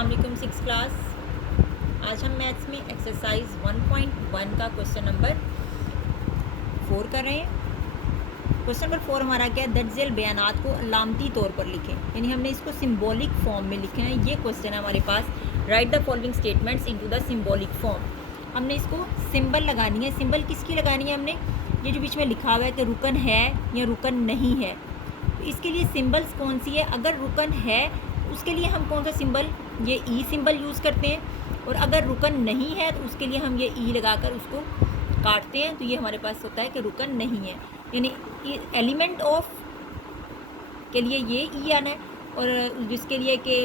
अस्सलाम वालेकुम six class. आज हम मैथ्स में एक्सरसाइज 1.1 का क्वेश्चन नंबर 4 कर रहे हैं। क्वेश्चन नंबर 4 हमारा क्या है, दर्ज झेल बयानात को अलामती तौर पर लिखें, यानी हमने इसको सिंबॉलिक फॉर्म में लिखना है। ये क्वेश्चन है हमारे पास। Write the following statements into the symbolic form. हमने इसको सिंबल लगानी है। सिंबल किसकी लगानी है हमने, ये जो बीच में लिखा हुआ है कि रुकन है या रुकन नहीं है, तो इसके लिए सिंबल्स कौन सी है। अगर रुकन है उसके लिए हम कौन सा सिंबल, ये ई सिंबल यूज़ करते हैं, और अगर रुकन नहीं है तो उसके लिए हम ये ई लगाकर उसको काटते हैं। तो ये हमारे पास होता है कि रुकन नहीं है, यानी एलिमेंट ऑफ के लिए ये ई आना है, और जिसके लिए कि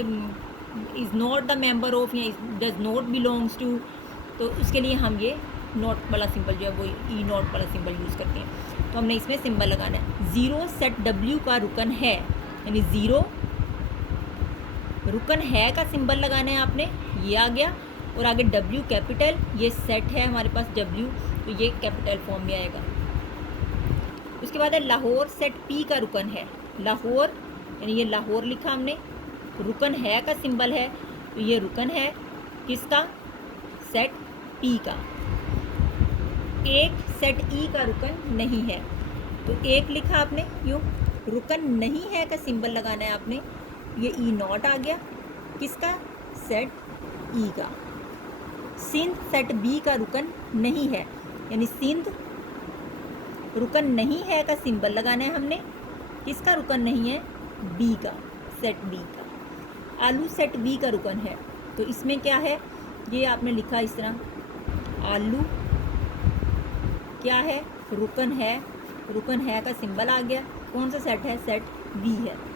is not the member of या डज नॉट बिलोंग्स टू, तो उसके लिए हम ये नॉट वाला सिंबल जो है वो ई नॉट वाला सिंबल यूज़ करते हैं। तो हमने इसमें सिंबल लगाना है। ज़ीरो सेट डब्ल्यू का रुकन है, यानी ज़ीरो रुकन है का सिंबल लगाना है आपने, ये आ गया। और आगे डब्ल्यू कैपिटल, ये सेट है हमारे पास डब्ल्यू, तो ये कैपिटल फॉर्म में आएगा। उसके बाद है लाहौर सेट पी का रुकन है। लाहौर यानी ये लाहौर लिखा हमने, रुकन है का सिंबल है, तो ये रुकन है किसका, सेट पी का। एक सेट ई का रुकन नहीं है, तो एक लिखा आपने यूँ, रुकन नहीं है का सिंबल लगाना है आपने, ये ई नॉट आ गया किसका, सेट ई का। सिंध सेट बी का रुकन नहीं है, यानी सिंध रुकन नहीं है का सिंबल लगाना है हमने, किसका रुकन नहीं है, बी का, सेट बी का। आलू सेट बी का रुकन है, तो इसमें क्या है, ये आपने लिखा इस तरह, आलू क्या है, रुकन है का सिंबल आ गया। कौन सा सेट है, सेट बी है।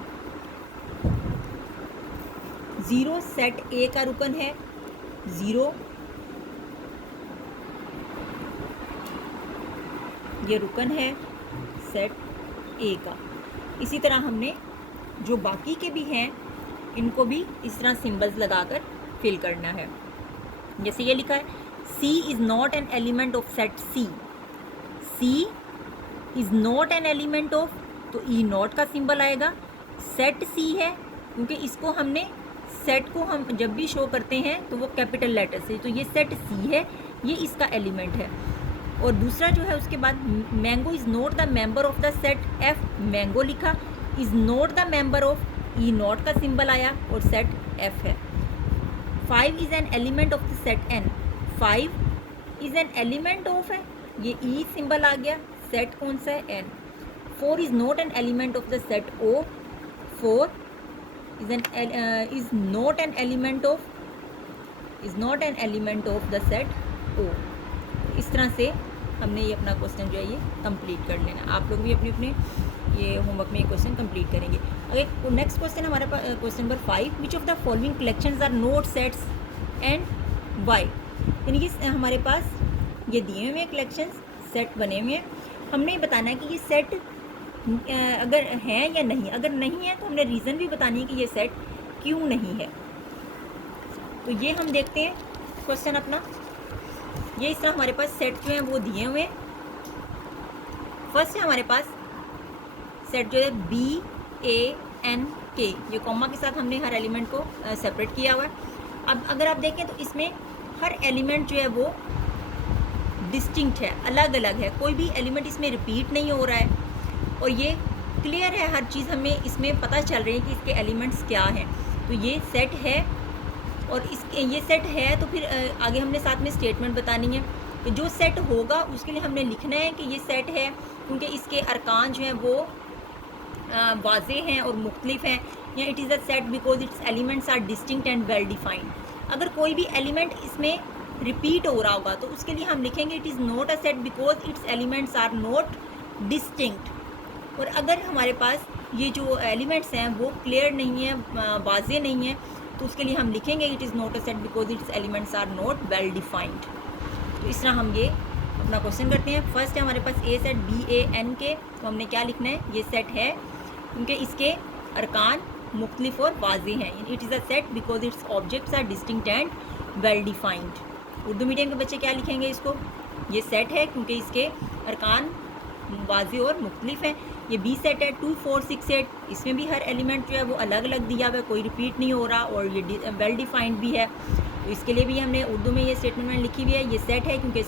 ज़ीरो सेट ए का रुकन है, ज़ीरो ये रुकन है सेट ए का। इसी तरह हमने जो बाकी के भी हैं इनको भी इस तरह सिंबल्स लगाकर फिल करना है। जैसे ये लिखा है, C is not an element of set C. C is not an element of, तो ई नॉट का सिंबल आएगा। सेट सी है क्योंकि इसको हमने, सेट को हम जब भी शो करते हैं तो वो कैपिटल लेटर से, तो ये सेट सी है, ये इसका एलिमेंट है। और दूसरा जो है उसके बाद, mango is not the member of the set F. Mango लिखा, is not the member of, E not का सिंबल आया और सेट एफ है। 5 is an element of the set N. 5 is an element of है, ये ई symbol आ गया, set कौन सा है, N. 4 is not an element of the set O. 4 is not an element of the set O। इस तरह से हमने ये अपना क्वेश्चन जो है ये कंप्लीट कर लेना। आप लोग भी अपने अपने ये होमवर्क में ये क्वेश्चन कंप्लीट करेंगे। अगर नेक्स्ट क्वेश्चन हमारे पास question number 5, which of the following collections are not sets and why. यानी कि हमारे पास ये दिए हुए कलेक्शंस सेट बने हुए हैं, हमने बताना है कि ये सेट अगर हैं या नहीं। अगर नहीं है तो हमने रीज़न भी बतानी है कि ये सेट क्यों नहीं है। तो ये हम देखते हैं क्वेश्चन अपना। ये इस तरह हमारे पास सेट जो हैं वो दिए हुए हैं। फर्स्ट है हमारे पास सेट जो है बी ए एन के, ये कॉमा के साथ हमने हर एलिमेंट को सेपरेट किया हुआ है। अब अगर आप देखें तो इसमें हर एलिमेंट जो है वो डिस्टिंक्ट है, अलग अलग है, कोई भी एलिमेंट इसमें रिपीट नहीं हो रहा है, और ये क्लियर है, हर चीज़ हमें इसमें पता चल रही है कि इसके एलिमेंट्स क्या हैं। तो ये सेट है, और ये सेट है तो फिर आगे हमने साथ में स्टेटमेंट बतानी है कि जो सेट होगा उसके लिए हमने लिखना है कि ये सेट है क्योंकि इसके अरकान जो हैं वो वाज़े हैं और मुख्तलिफ हैं, या it is a set because its elements are distinct and well defined. अगर कोई भी एलिमेंट इसमें रिपीट हो रहा होगा तो उसके लिए हम लिखेंगे it is not a set because its elements are not distinct. और अगर हमारे पास ये जो एलिमेंट्स हैं वो क्लियर नहीं है, वाज़े नहीं है, तो उसके लिए हम लिखेंगे it is not a set because its elements are not well defined. तो इस तरह हम ये अपना क्वेश्चन करते हैं। फर्स्ट है हमारे पास ए सेट बी ए एन के, तो हमने क्या लिखना है, ये सेट है क्योंकि इसके अरकान मुख्तलिफ और वाज़े हैं। It is a set because its objects are distinct and well defined. Urdu medium के बच्चे क्या लिखेंगे इसको, ये सेट है क्योंकि इसके अरकान वाज़े और मुख्तलिफ हैं। ये बी सेट है 2 4 6 8, इसमें भी हर एलिमेंट जो है वो अलग अलग दिया हुआ है, कोई रिपीट नहीं हो रहा और ये वेल डिफाइंड भी है। तो इसके लिए भी हमने उर्दू में ये स्टेटमेंट मैंने लिखी हुई है, ये सेट है क्योंकि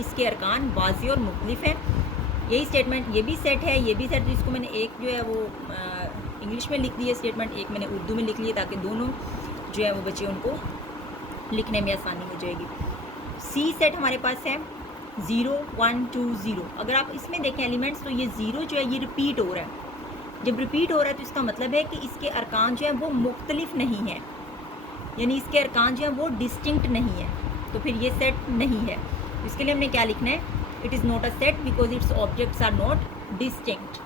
इसके अरकान वाज़ेह और मुख्तलिफ हैं। यही स्टेटमेंट ये भी सेट है, ये भी सेट, जिसको मैंने एक जो है वो इंग्लिश में लिख दी है स्टेटमेंट, एक मैंने उर्दू में लिख ली है ताकि दोनों जो है वो बच्चे उनको लिखने में आसानी हो जाएगी। सी सेट हमारे पास है 0 1 2 0। अगर आप इसमें देखें एलिमेंट्स तो ये 0 जो है ये रिपीट हो रहा है। जब रिपीट हो रहा है तो इसका मतलब है कि इसके अरकान जो हैं वो मुख्तलिफ नहीं है, यानी इसके अरकान जो हैं वो डिस्टिंक्ट नहीं है, तो फिर ये सेट नहीं है। इसके लिए हमने क्या लिखना है, it is not a set because its objects are not distinct.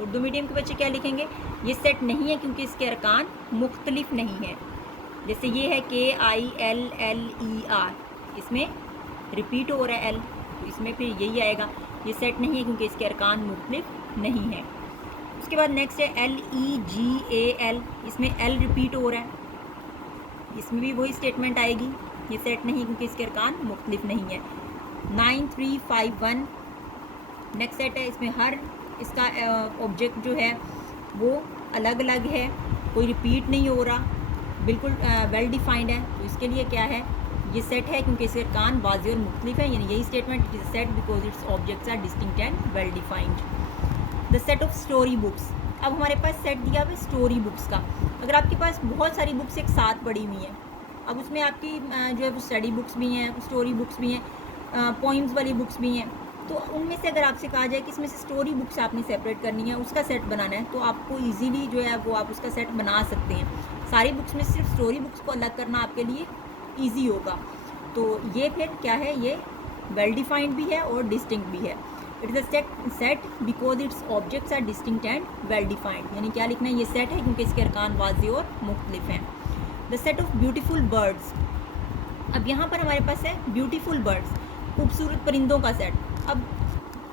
Urdu medium के बच्चे क्या लिखेंगे, ये सेट नहीं है क्योंकि इसके अरकान मुख्तलिफ नहीं है। जैसे ये है KILLER, इसमें रिपीट हो रहा है L, तो इसमें फिर यही आएगा, ये सेट नहीं है क्योंकि इसके अरकान मुख्तलिफ नहीं है। उसके बाद नेक्स्ट है LEGAL, इसमें L रिपीट हो रहा है, इसमें भी वही स्टेटमेंट आएगी, ये सेट नहीं क्योंकि इसके अरकान मुख्तलिफ नहीं है। 9 3 5 1 नेक्स्ट सेट है, इसमें हर इसका ऑब्जेक्ट जो है वो अलग अलग है, कोई रिपीट नहीं हो रहा, बिल्कुल वेल डिफाइंड है। तो इसके लिए क्या है, ये सेट है क्योंकि इसके अरकान वाज़ेह और मुख्तलिफ है, यानी यही statement, it is set because its objects are distinct and well defined. The set of story books, अब हमारे पास सेट दिया हुआ है स्टोरी बुक्स का। अगर आपके पास बहुत सारी बुक्स एक साथ पड़ी हुई हैं, अब उसमें आपकी जो है वो स्टडी बुक्स भी हैं, स्टोरी बुक्स भी हैं, पोइम्स वाली बुक्स भी हैं, तो उनमें से अगर आपसे कहा जाए कि इसमें से स्टोरी बुक्स आपने सेपरेट करनी है, उसका सेट बनाना है, तो आपको इजीली जो है वो आप उसका सेट बना सकते हैं। सारी बुक्स में सिर्फ स्टोरी बुक्स को अलग करना आपके लिए ईजी होगा। तो ये फिर क्या है, ये वेल डिफाइंड भी है और डिस्टिंक्ट भी है। It is a set because its objects are distinct and well defined, यानी क्या लिखना है, ये सेट है क्योंकि इसके अरकान वाज़ेह और मुख्तलिफ हैं। The set of beautiful birds, अब यहाँ पर हमारे पास है ब्यूटीफुल बर्ड्स, खूबसूरत परिंदों का सेट। अब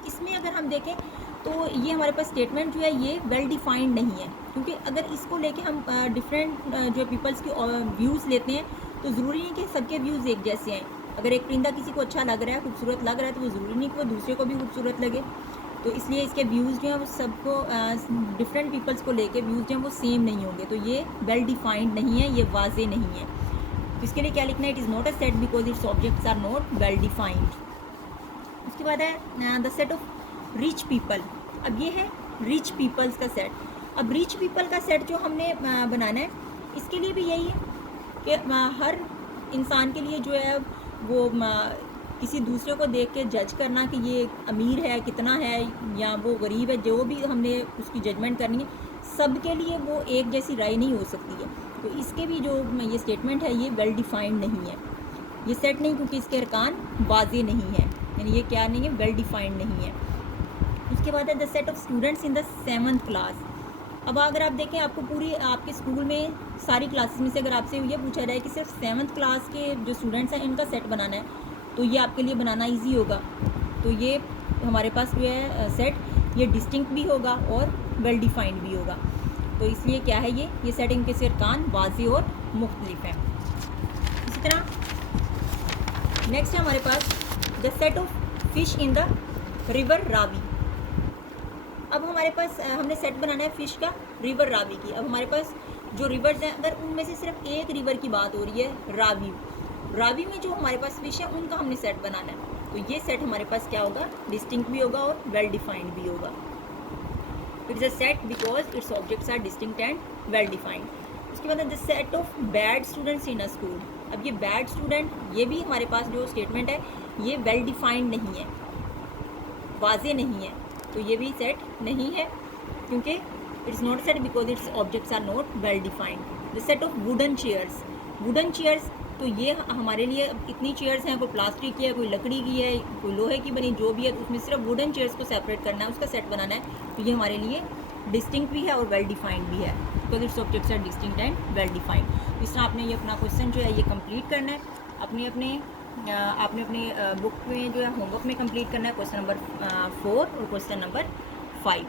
इसमें अगर हम देखें तो ये हमारे पास स्टेटमेंट जो है ये वेल डिफाइंड नहीं है, क्योंकि अगर इसको लेके हम डिफरेंट जो पीपल्स की व्यूज़ लेते हैं तो ज़रूरी नहीं कि सबके व्यूज़ एक जैसे हैं। अगर एक परिंदा किसी को अच्छा लग रहा है, खूबसूरत लग रहा है, तो वो ज़रूरी नहीं कि वो दूसरे को भी खूबसूरत लगे। तो इसलिए इसके व्यूज़ जो हैं वो सबको डिफरेंट पीपल्स को लेके व्यूज़ जो हैं वो सेम नहीं होंगे, तो ये वेल डिफाइंड नहीं है, ये वाज़ेह नहीं है। तो इसके लिए क्या लिखना है, it is not a set because its objects are not well defined. उसके बाद है the set of rich people, अब ये है रिच पीपल्स का सेट। अब रिच पीपल का सेट जो हमने बनाना है, इसके लिए भी यही है कि हर इंसान के लिए जो है वो किसी दूसरे को देख के जज करना कि ये अमीर है कितना है या वो गरीब है, जो भी हमने उसकी जजमेंट करनी है, सब के लिए वो एक जैसी राय नहीं हो सकती है। तो इसके भी जो ये स्टेटमेंट है ये वेल डिफाइंड नहीं है, ये सेट नहीं क्योंकि इसके अरकान वाज़ेह नहीं है, यानी ये क्या नहीं है, वेल डिफाइंड नहीं है। उसके बाद है the set of students in the 7th class. अब अगर आप देखें, आपको पूरी आपके स्कूल में सारी क्लासेस में से अगर आपसे ये पूछा जाए कि सिर्फ 7th क्लास के जो स्टूडेंट्स हैं इनका सेट बनाना है, तो ये आपके लिए बनाना ईजी होगा। तो ये हमारे पास जो है सेट ये डिस्टिंक्ट भी होगा और वेल डिफाइंड भी होगा। तो इसलिए क्या है, ये सेट इनके अरकान वाज़ेह और मुख्तलिफ है। इसी तरह नेक्स्ट है हमारे पास the set of fish in the river Ravi. अब हमारे पास हमने सेट बनाना है फ़िश का रिवर रावी की। अब हमारे पास जो रिवर्स हैं, अगर उनमें से सिर्फ एक रिवर की बात हो रही है रावी, रावी में जो हमारे पास फ़िश है उनका हमने सेट बनाना है, तो ये सेट हमारे पास क्या होगा, डिस्टिंक्ट भी होगा और वेल डिफाइंड भी होगा। It is a set because its objects are distinct and well defined. उसके बाद the set of bad students in a school. अब ये बैड स्टूडेंट, ये भी हमारे पास जो स्टेटमेंट है ये वेल डिफाइंड नहीं है, वाज़ेह नहीं है, तो ये भी सेट नहीं है क्योंकि it's not set because its objects are not well defined. The set of wooden chairs, wooden chairs, तो ये हमारे लिए इतनी चेयर्स हैं, कोई प्लास्टिक की है, कोई लकड़ी की है, कोई लोहे की बनी, जो भी है, तो उसमें सिर्फ वुडन चेयर्स को सेपरेट करना है, उसका सेट बनाना है, तो ये हमारे लिए डिस्टिंक्ट भी है और वेल डिफाइंड भी है because its objects are distinct and well defined. इस तरह आपने ये अपना क्वेश्चन जो है ये कंप्लीट करना है, आपने अपने बुक में जो है होमवर्क में कंप्लीट करना है, क्वेश्चन नंबर 4 और क्वेश्चन नंबर 5।